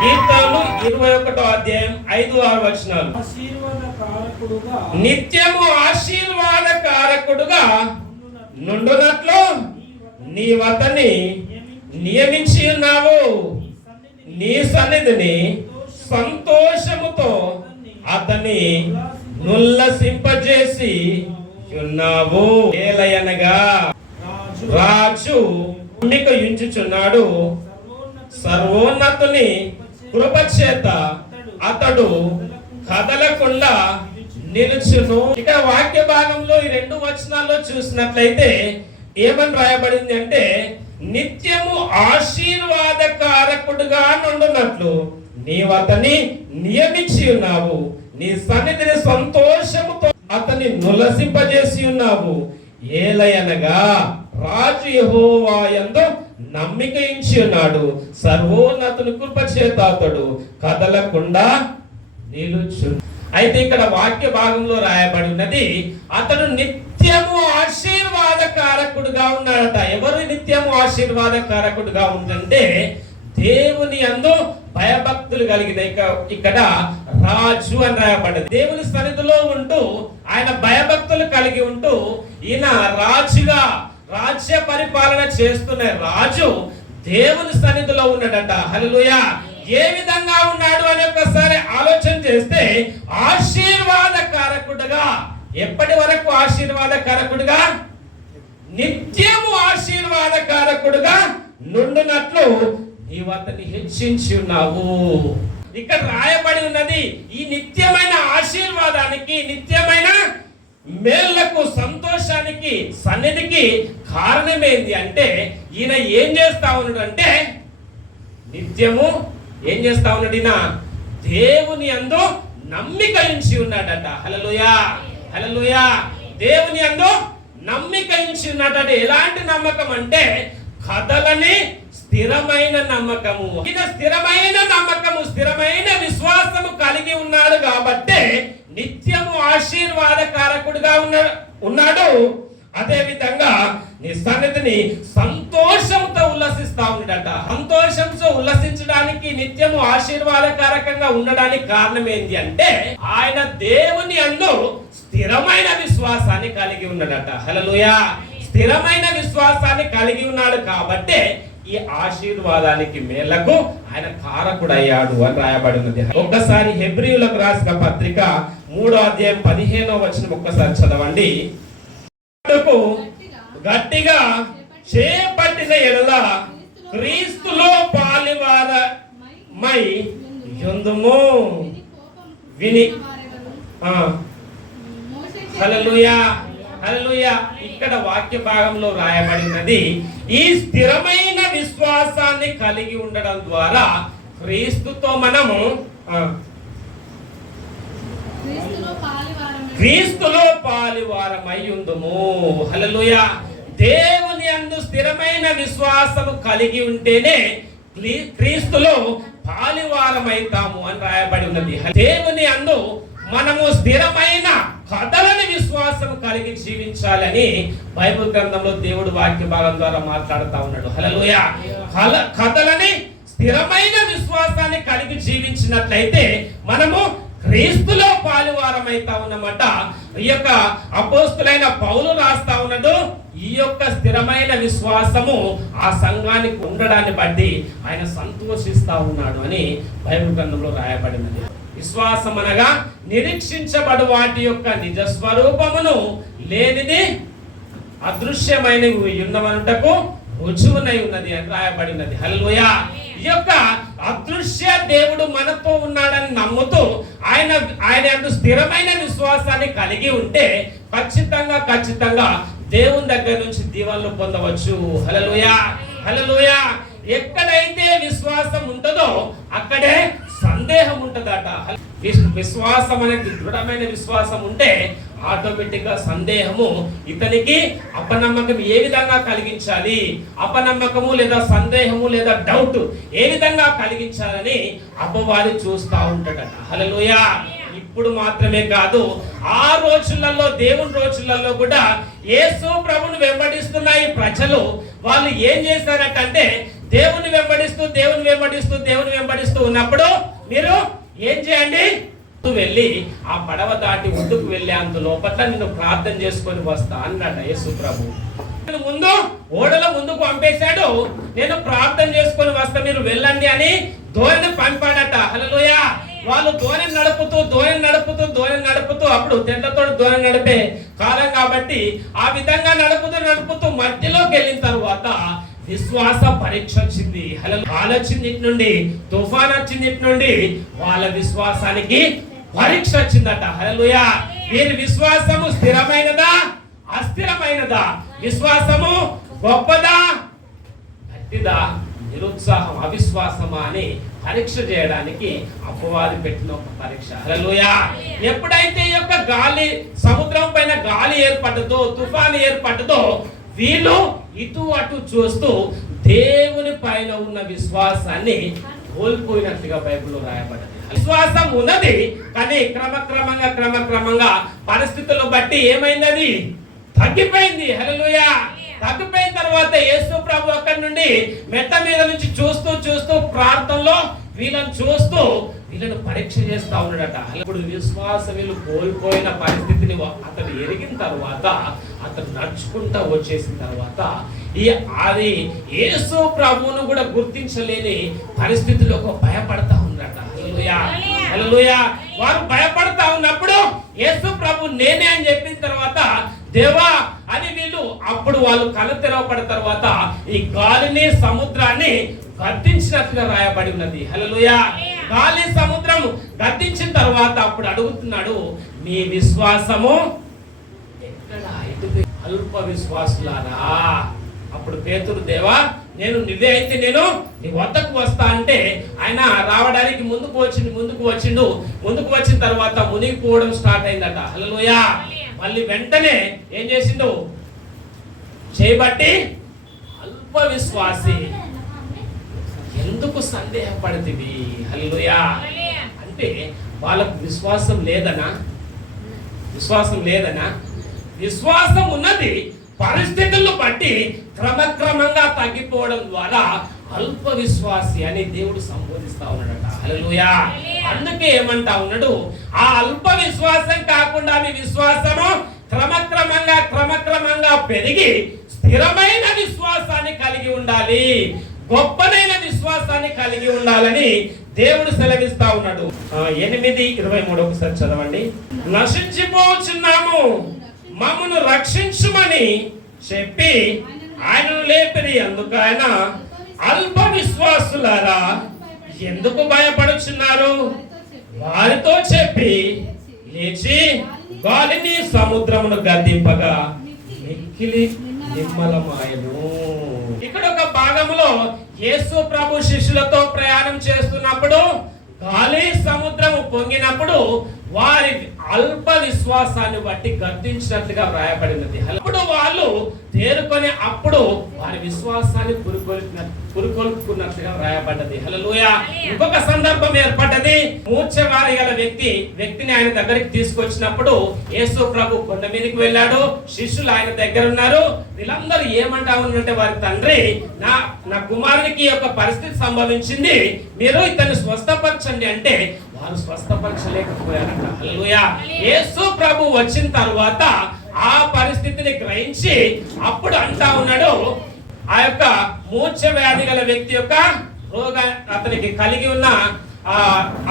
కీర్తనలు 21వ అధ్యాయం 5-6 వచనాలు. నిత్యము ఆశీర్వాదకారకుడుగా నుండునట్లు నీవతని నియమించి ఉన్నావు. నీ సన్నిధిని సంతోషముతో అతని నుల్లసింపజేసి ఉన్నావు. ఏలయనగా రాజు పుణ్యక యుంచుచున్నాడు, సర్వోన్నతుని కృపచేత అతడు కదలకుండా నిలుచును. ఇక వాక్య భాగంలో ఈ 2 వచనాల్లో చూసినట్లయితే ఏమని రాయబడింది అంటే, నిత్యము ఆశీర్వాదకారకుడుగా నుండునట్లు నీవు అతని నియమించి ఉన్నావు. నీ సన్నిధిని సంతోషముతో అతని నులసింపజేసి ఉన్నావు. ఏలయనగా రాజు యెహోవా యందు నమ్మిక ఉంచి ఉన్నాడు, సర్వోన్నతుని కృప చేత అతడు కదలకుండా నిలుచు. అయితే ఇక్కడ వాక్య భాగంలో రాయబడి ఉన్నది, అతడు నిత్యము ఆశీర్వాదకారకుడుగా ఉన్నాడట. ఎవరు నిత్యము ఆశీర్వాదకారకుడుగా ఉందంటే దేవుని యందు భయభక్తులు కలిగిన ఇక్కడ రాజు అని రాయబడ్డది. దేవుని సన్నిధిలో ఉంటూ ఆయన భయభక్తులు కలిగి ఉంటూ ఈయన రాజుగా రాజ్య పరిపాలన చేస్తున్న రాజు దేవుని సన్నిధిలో ఉన్నాడట. హల్లెలూయా. ఏ విధంగా ఉన్నాడు అని ఒకసారి ఆలోచన చేస్తే ఆశీర్వాదకారకుడుగా, ఎప్పటి వరకు ఆశీర్వాదకారకుడుగా? నిత్యము ఆశీర్వాదకారకుడుగా నుండునట్లు నీవు అతన్ని హెచ్చించి ఉన్నావు. ఇక్కడ రాయబడి ఉన్నది ఈ నిత్యమైన ఆశీర్వాదానికి, నిత్యమైన మేళ్లకు, సంతోషానికి, సన్నిధికి కారణమేంది అంటే ఈయన ఏం చేస్తా ఉన్నాడు అంటే నిత్యము ఏం చేస్తా ఉన్నాడు? ఈయన దేవుని యందు నమ్మిక ఉంచి ఉన్నాడట. హల్లెలూయా, హల్లెలూయా. దేవుని యందు నమ్మిక ఉంచి ఉన్నాడట. ఎలాంటి నమ్మకం అంటే కదలని స్థిరమైన నమ్మకము. ఈయన స్థిరమైన నమ్మకము, స్థిరమైన విశ్వాసము కలిగి ఉన్నాడు కాబట్టి నిత్యము ఆశీర్వాదకారకుడుగా ఉన్నాడు. అదే విధంగా నీ సన్నిధిని సంతోషంతో ఉల్లసిస్తా ఉన్నాడట. సంతోషంతో ఉల్లసించడానికి, నిత్యము ఆశీర్వాదకారకంగా ఉండడానికి కారణం ఏంటి అంటే ఆయన దేవుని యందు స్థిరమైన విశ్వాసాన్ని కలిగి ఉన్నాడట. హల్లెలూయా. స్థిరమైన విశ్వాసాన్ని కలిగి ఉన్నాడు కాబట్టి ఈ ఆశీర్వాదానికి మేలకు ఆయన కారకుడయ్యాడు అని రాయబడినది. ఒక్కసారి హెబ్రీయులకు రాసిన పత్రిక 3వ అధ్యాయం 15వ వచనం ఒక్కసారి చదవండి. గట్టిగా చేపట్టిన ఎడల క్రీస్తులో పాలివారమై యుందుము. విని హల్లెలూయా, హల్లెలూయా. ఇక్కడ వాక్య భాగంలో రాయబడినది ఈ స్థిరమైన విశ్వాసాన్ని కలిగి ఉండడం ద్వారా క్రీస్తుతో మనము క్రీస్తులో పాలివారమై ఉందుము. హల్లెలూయా. దేవుని యందు స్థిరమైన విశ్వాసము కలిగి ఉంటేనే క్రీస్తులో పాలివారమైతాము అని రాయబడి ఉన్నది. దేవుని యందు మనము స్థిరమైన కదలని విశ్వాసం కలిగి జీవించాలని బైబిల్ గ్రంథంలో దేవుడు వాక్య భాగం ద్వారా మాట్లాడుతూ ఉన్నాడు. హల్లెలూయా. కదలని స్థిరమైన విశ్వాసాన్ని కలిగి జీవించినట్లయితే మనము క్రీస్తులో పాలువారమైతా ఉన్నమాట. ఈ యొక్క అపోస్తులైన పౌలు రాస్తా ఉన్నాడు, ఈ యొక్క స్థిరమైన విశ్వాసము ఆ సంఘానికి ఉండడాన్ని బట్టి ఆయన సంతోషిస్తా ఉన్నాడు అని బైబిల్ గ్రంథంలో రాయబడినది. విశ్వాసం అనగా నిరీక్షించబడు వాటి యొక్క నిజ స్వరూపమును లేనిది అదృశ్యమైనవి ఉన్నవనుటకు రుజువునై ఉన్నది అని రాయబడినది. హల్లెలూయా. ఈ యొక్క అదృశ్య దేవుడు మనతో ఉన్నాడని నమ్ముతూ ఆయన స్థిరమైన విశ్వాసాన్ని కలిగి ఉంటే ఖచ్చితంగా దేవుని దగ్గర నుంచి దీవెనలు పొందవచ్చు. హల్లెలూయా, హల్లెలూయా. ఎక్కడైతే విశ్వాసం ఉంటుందో అక్కడే సందేహం ఉంటుందట. విశ్వాసం అనేది దృఢమైన విశ్వాసం ఉంటే ఆటోమేటిక్ గా సందేహము ఇతనికి అపనమ్మకం ఏ విధంగా కలిగించాలి, అపనమ్మకము లేదా సందేహము లేదా డౌట్ ఏ విధంగా కలిగించాలని అపవాది చూస్తూ ఉంటాడట. హల్లెలూయా. ఇప్పుడు మాత్రమే కాదు, ఆ రోజులలో దేవుని రోజులలో కూడా యేసు ప్రభువును వెంబడిస్తున్న ఈ ప్రజలు వాళ్ళు ఏం చేశారంటే దేవుని వెంబడిస్తూ ఉన్నప్పుడు మీరు ఏం చేయండి? వెళ్ళి ఆ పడవ దాటి ఒడ్డుకు వెళ్ళే అంత లోపల నేను ప్రార్థన చేసుకొని వస్తా అన్నాడు యేసు ప్రభు. ముందు ఓడలో ముందుకు పంపేశాడు, నేను ప్రార్థన చేసుకొని వస్తా మీరు వెళ్ళండి అని ధోరణి పంపాడట. హల్లెలూయా. వాళ్ళు ధోరణి నడుపుతూ అప్పుడు తెడ్లతో ధోరణి నడిపే కాలం కాబట్టి ఆ విధంగా నడుపుతూ మధ్యలోకి వెళ్ళిన తర్వాత విశ్వాస పరీక్ష వచ్చింది. గాలి వచ్చింది ఇటు నుండి, తుఫాన్ వచ్చింది ఇటు నుండి, వాళ్ళ విశ్వాసానికి పరీక్ష వచ్చిందట. హల్లెలూయా. వీరి విశ్వాసము స్థిరమైనదా అస్థిరమైనదా? విశ్వాసము గొప్పదా గట్టిదా నిరుత్సాహం అవిశ్వాసమా అని పరీక్ష చేయడానికి అపవాది పెట్టిన ఒక పరీక్ష. హల్లెలూయా. ఎప్పుడైతే ఈ యొక్క గాలి సముద్రం పైన గాలి ఏర్పడ్డదో, తుఫాను ఏర్పడ్డదో, వీళ్ళు ఇటు అటు చూస్తూ దేవుని పైన ఉన్న విశ్వాసాన్ని కోల్పోయినట్లుగా బైబిల్లో రాయబడ్డది. విశ్వాసం ఉన్నది కానీ క్రమక్రమంగా పరిస్థితులను బట్టి ఏమైంది? తగ్గిపోయింది. హల్లెలూయా. తగ్గిపోయిన తర్వాత యేసు ప్రభు అక్కడి నుండి మెట్ట మీద నుంచి చూస్తూ ప్రార్థనలో వీళ్ళను పరీక్ష చేస్తా ఉన్నాడట. ఇప్పుడు విశ్వాసం వీళ్ళు కోల్పోయిన పరిస్థితిని అతను ఎరిగిన తర్వాత, అతను నడుచుకుంటా వచ్చేసిన తర్వాత అది యేసు ప్రభువును కూడా గుర్తించలేని పరిస్థితిలో భయపడతా ఉన్నాడట. హల్లెలూయా. హల్లెలూయా. వారు భయపడతా ఉన్నప్పుడు యేసు ప్రభు నేనే అని చెప్పిన తర్వాత దేవా అని వీళ్ళు అప్పుడు వాళ్ళు కళ్ళు తెరవబడిన తర్వాత ఈ గాలిని సముద్రాన్ని గద్దించినట్లుగా రాయబడి ఉన్నది. హల్లెలూయా. గాలి సముద్రం గద్దించిన తర్వాత అప్పుడు అడుగుతున్నాడు, మీ విశ్వాసము ఎక్కడ? అల్ప విశ్వాసులారా. అప్పుడు పేతురు, దేవా నువ్వే అయితే నేను నీ వద్దకు వస్తా అంటే ఆయన రావడానికి ముందుకు వచ్చిన తర్వాత మునిగిపోవడం స్టార్ట్ అయిందట. హల్లెలూయా. మళ్ళీ వెంటనే ఏం చేసిండు? చేయబట్టి అల్ప విశ్వాసి ఎందుకు సందేహపడుతుంది? హల్లెలూయా. అంటే వాళ్ళకు విశ్వాసం లేదనా? విశ్వాసం ఉన్నది, పరిస్థితులను బట్టి క్రమక్రమంగా తగ్గిపోవడం ద్వారా అల్ప విశ్వాసి అని దేవుడు సంబోధిస్తా ఉన్నాడట. హల్లెలూయా. అందుకే ఏమంటా ఉన్నాడు? ఆ అల్ప విశ్వాసం కాకుండా మీ విశ్వాసము క్రమక్రమంగా పెరిగి స్థిరమైన విశ్వాసాన్ని కలిగి ఉండాలి, గొప్పదైన విశ్వాసాన్ని కలిగి ఉండాలని దేవుడు సెలవిస్తా ఉన్నాడు. 8:23 ఒకసారి చదవండి. నశించిపోచున్నాము, మమ్మను రక్షించుమని చెప్పి ఆయనను లేపిరి. అందుకు ఆయన, అల్ప విశ్వాసులారా ఎందుకు భయపడుచున్నారు? వారితో చెప్పి లేచి గాలిని సముద్రమును గద్దింపగా మిక్కిలి నిమ్మలమాయను. ఇక్కడ ఒక భాగంలో యేసు ప్రభు శిష్యులతో ప్రయాణం చేస్తున్నప్పుడు గాలి సముద్రము పొంగినప్పుడు వారి అల్ప విశ్వాసాన్ని బట్టి గద్దించినట్లుగా వ్రాయబడినది. అప్పుడు వాళ్ళు తేరుకొని అప్పుడు వారి విశ్వాసాన్ని పురుకొల్పుకున్నట్లుగా వ్రాయబడ్డది. హల్లెలూయా. ఇంకొక సందర్భం ఏర్పడ్డది. మూర్ఛవారి గల వ్యక్తిని ఆయన దగ్గరికి తీసుకొచ్చినప్పుడు యేసు ప్రభు కొండ మీదకి వెళ్ళాడు, శిష్యులు ఆయన దగ్గర ఉన్నారు. వీళ్ళందరూ ఏమంటా ఉన్నారంటే, వారి తండ్రి నా కుమారునికి ఒక పరిస్థితి సంభవించింది, మీరు ఇతన్ని స్వస్థపరచండి అంటే వారు స్వస్థపరచలేకపోయారంట. హల్లెలూయా. యేసు ప్రభు వచ్చిన తర్వాత ఆ పరిస్థితిని గ్రహించి అప్పుడు అంటా ఉన్నాడు, ఆ యొక్క మూర్ఛ వ్యాధి గల వ్యక్తి యొక్క అతనికి కలిగి ఉన్న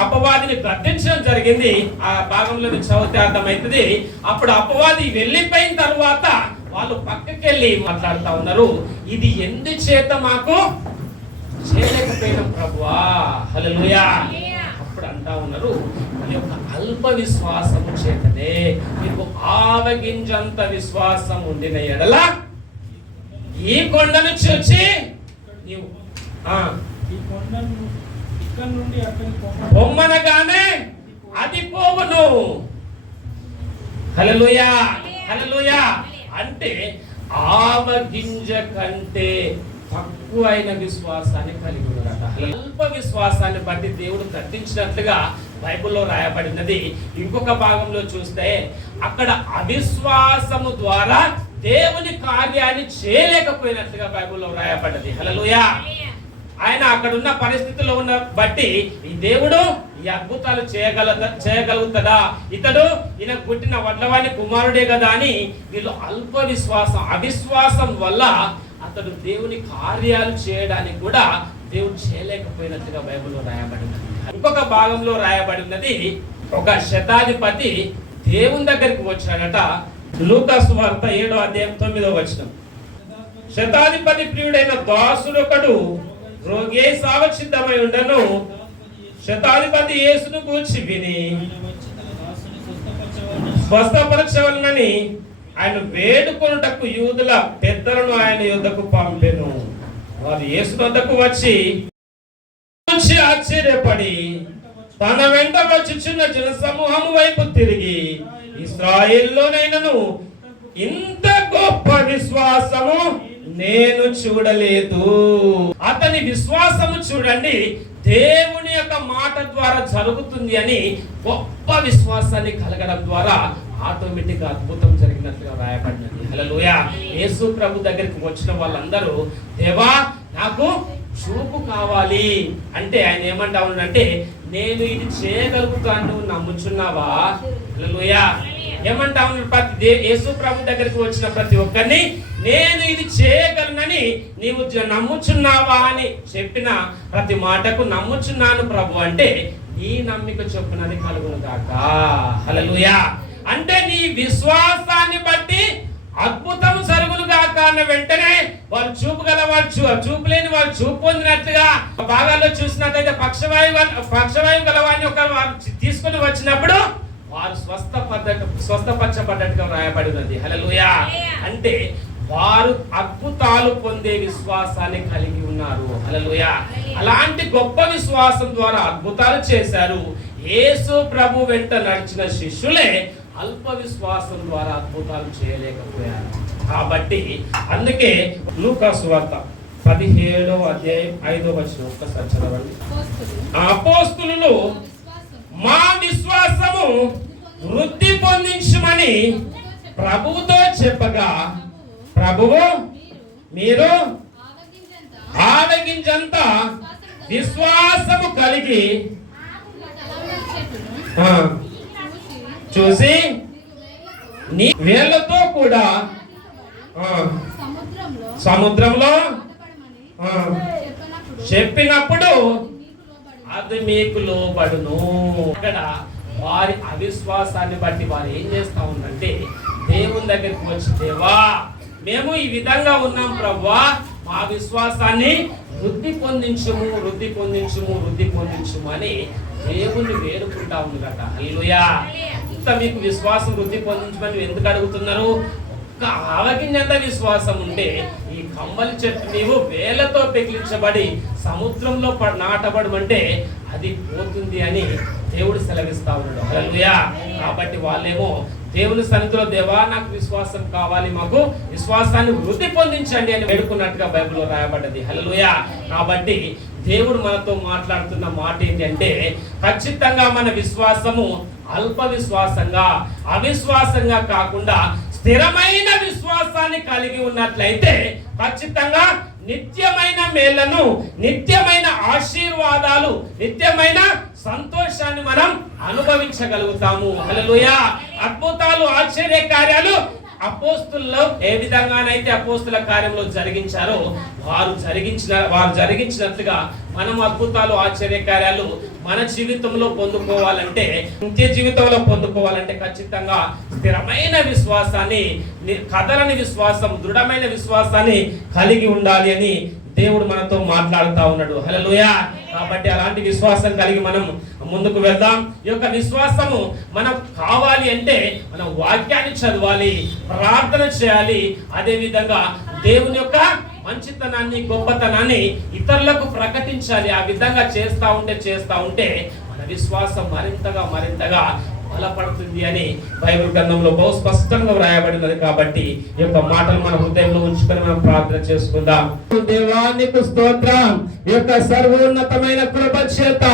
అపవాదిని గద్దించడం జరిగింది. ఆ భాగంలో చదివితే అర్థమవుతుంది. అప్పుడు అపవాది వెళ్ళిపోయిన తర్వాత వాళ్ళు పక్కకెళ్ళి మాట్లాడుతా ఉన్నారు, ఇది ఎందుచేత మాకు చేయలేకపోయినాం ప్రభువా. హల్లెలూయా. అప్పుడు అంటా ఉన్నారు, మన యొక్క అల్ప విశ్వాసము చేతనే. మీకు ఆవగింజంత విశ్వాసం ఉండిన ఎడల ఈ కొండను చూచి నీవు పొమ్మనగానే అది పోవును. హల్లెలూయా. హల్లెలూయా. అంటే ఆవగింజ కంటే తక్కువైన విశ్వాసాన్ని కలిగి ఉన్నారట. అల్ప విశ్వాసాన్ని బట్టి దేవుడు గద్దించినట్లుగా బైబిల్లో రాయబడినది. ఇంకొక భాగంలో చూస్తే అక్కడ అవిశ్వాసము ద్వారా దేవుని కార్యాన్ని చేయలేకపోయినట్లుగా బైబిల్లో రాయబడ్డది. హల్లెలూయా. ఆయన అక్కడ ఉన్న పరిస్థితుల్లో ఉన్న బట్టి ఈ దేవుడు ఈ అద్భుతాలు చేయగలుగుతాడా, ఈయన పుట్టిన వడ్లవాణి కుమారుడే కదా అని వీళ్ళు అల్ప విశ్వాసం, అవిశ్వాసం వల్ల అతడు దేవుని కార్యాలు చేయడానికి కూడా దేవుడు చేయలేకపోయినట్టుగా బైబిల్లో రాయబడినది. ఇంకొక భాగంలో రాయబడినది, ఒక శతాధిపతి దేవుని దగ్గరికి వచ్చాడట. లూకా సువార్త 7వ అధ్యాయం 9వ వచనం. శతాధిపతి ప్రియుడైన దాసుడు ఒకడు రోగి సావసిద్ధమై ఉండను. శతాధిపతి యేసును గూర్చి విని స్వస్థపరచవలనని ఆయన వేడుకొనుటకు యూదుల పెద్దలను ఆయన యొద్దకు పంపెను. వారు యేసు వద్దకు వచ్చి ఆశ్చర్యపడి తన వెంట వచ్చుచున్న జన సమూహము వైపు తిరిగి, ఇశ్రాయేలులోనైనను ఇంత గొప్ప విశ్వాసము నేను చూడలేదు. అతని విశ్వాసము చూడండి, దేవుని యొక్క మాట ద్వారా జరుగుతుంది అని గొప్ప విశ్వాసాన్ని కలగడం ద్వారా ఆటోమేటిక్ గా అద్భుతం జరిగినట్లుగా రాయబడినది. హల్లెలూయా. యేసు ప్రభు దగ్గరికి వచ్చిన వాళ్ళందరూ, దేవా నాకు చూపు కావాలి అంటే ఆయన ఏమంటా ఉన్నాడంటే, నేను ఇది చేయగలుగుతాను నమ్ముచున్నావా? హల్లెలూయా. ఏమంటా ఉన్నాడు? యేసు ప్రభు దగ్గరికి వచ్చిన ప్రతి ఒక్కరిని నేను ఇది చేయగలనని నీవు నమ్ముచున్నావా అని చెప్పిన ప్రతి మాటకు నమ్ముచున్నాను ప్రభు అంటే నీ నమ్మిక చొప్పునది కలుగును గాక. హల్లెలూయా. అంటే నీ విశ్వాసాన్ని బట్టి అద్భుతం జరుగును గాక అన్న వెంటనే వారు చూపు గల వారు చూపు లేని వారు చూపు పొందినట్లుగా భాగాల్లో చూసినట్లయితే పక్షవాయు గల వారిని ఒక తీసుకుని వచ్చినప్పుడు వారు స్వస్థపరచబడ్డట్టుగా రాయబడినది. హల్లెలూయా. అంటే వారు అద్భుతాలు పొందే విశ్వాసాన్ని కలిగి ఉన్నారు. హల్లెలూయా. అలాంటి గొప్ప విశ్వాసం ద్వారా అద్భుతాలు చేశారు. యేసు ప్రభు వెంట నడిచిన శిష్యులే అల్ప విశ్వాసం ద్వారా అద్భుతాలు చేయలేకపోయారు. కాబట్టి అందుకే లూకా సువార్త 17వ అధ్యాయం 5వ వచనం ఒక్కసారి చదవండి. అపోస్తలులు మా విశ్వాసము వృద్ధి పొందించమని ప్రభువుతో చెప్పగా, ప్రభువు మీరు ఆవగింజంత విశ్వాసము కలిగి చూసి నీ వేళ్లతో కూడా సముద్రంలో చెప్పినప్పుడు అది మీకు లోబడును. అక్కడ వారి అవిశ్వాసాన్ని బట్టి వారు ఏం చేస్తా ఉందంటే, దేవుని దగ్గరికి వచ్చి, దేవా మేము ఈ విధంగా ఉన్నాం ప్రభువా, మా విశ్వాసాన్ని వృద్ధి పొందించుము అని దేవుణ్ణి వేడుకుంటా ఉంది కదా. హల్లెలూయా. ఇంత మీకు విశ్వాసం వృద్ధి పొందించమని ఎందుకు అడుగుతున్నారు? ఒక్క ఆవగింజంత విశ్వాసం ఉంటే ఈ కమ్మలి చెట్టు నీవు వేలతో పెకిలించబడి సముద్రంలో నాటబడమంటే అది పోతుంది అని దేవుడు సెలవిస్తా ఉన్నాడు. హల్లెలూయా. కాబట్టి వాళ్ళేమో దేవుని సన్నిధిలో, దేవా నాకు విశ్వాసం కావాలి, మాకు విశ్వాసాన్ని వృద్ధి పొందించండి అని వేడుకున్నట్టుగా బైబిల్లో రాయబడ్డది. హల్లెలూయా. కాబట్టి దేవుడు మనతో మాట్లాడుతున్న మాట ఏంటంటే, ఖచ్చితంగా మన విశ్వాసము అల్ప విశ్వాసంగా, అవిశ్వాసంగా కాకుండా స్థిరమైన విశ్వాసాన్ని కలిగి ఉన్నట్లయితే ఖచ్చితంగా నిత్యమైన మేళ్లను, నిత్యమైన ఆశీర్వాదాలు, నిత్యమైన సంతోషాన్ని మనం అనుభవించగలుగుతాము. హల్లెలూయా. అద్భుతాలు, ఆశ్చర్య కార్యాలు అపోస్తుల్లో ఏ విధంగానైతే అపోస్తుల కార్యంలో జరిగించారో వారు జరిగించినట్లుగా మనం అద్భుతాలు, ఆశ్చర్య కార్యాలు మన జీవితంలో పొందుకోవాలంటే, నిత్య జీవితంలో పొందుకోవాలంటే ఖచ్చితంగా స్థిరమైన విశ్వాసాన్ని, కదలని విశ్వాసం, దృఢమైన విశ్వాసాన్ని కలిగి ఉండాలి అని దేవుడు మనతో మాట్లాడుతూ ఉన్నాడు. హల్లెలూయా. కాబట్టి అలాంటి విశ్వాసం కలిగి మనం ముందుకు వెళ్దాం. ఈ యొక్క విశ్వాసము మనకు కావాలి అంటే మనం వాక్యాన్ని చదవాలి, ప్రార్థన చేయాలి, అదే విధంగా దేవుని యొక్క మంచితనాన్ని, గొప్పతనాన్ని ఇతరులకు ప్రకటించాలి. ఆ విధంగా చేస్తా ఉంటే మన విశ్వాసం మరింతగా బలపడుతుంది అని బైబిల్ గ్రంథంలో బహు స్పష్టంగా వ్రాయబడినది. కాబట్టి ఈ యొక్క మాటలు మన హృదయంలో ఉంచుకొని మనం ప్రార్థన చేసుకుందాం. దేవానికి స్తోత్రం. ఈ యొక్క సర్వోన్నతమైన కృప చేత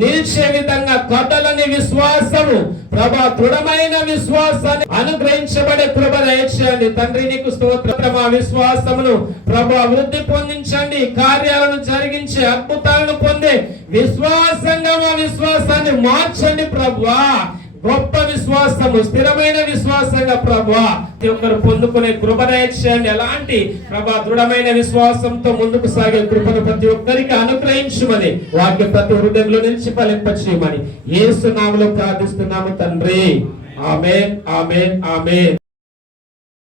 నిలిచే విధంగా కదలని విశ్వాసము ప్రభా, దృఢమైన విశ్వాసాన్ని అనుగ్రహించబడే కృప దయచేయండి తండ్రి. నీకు స్తోత్రం. ఆ విశ్వాసమును ప్రభా వృద్ధి పొందించండి. కార్యాలను జరిగించే అద్భుతాలను పొందే విశ్వాసంగా మా విశ్వాసాన్ని మార్చండి ప్రభువా. గొప్ప విశ్వాసము, స్థిరమైన విశ్వాసంగా ప్రభువా ప్రతి ఒక్కరు పొందుకునే కృప దయచేయండి. ఎలాంటి ప్రభా దృఢమైన విశ్వాసంతో ముందుకు సాగే కృపను ప్రతి ఒక్కరికి అనుగ్రహించమని, వాక్యం ప్రతి హృదయంలో నిలిచి ఫలింపచేయమని యేసు నామములో ప్రార్థిస్తున్నాము తండ్రి. ఆమేన్, ఆమేన్, ఆమేన్.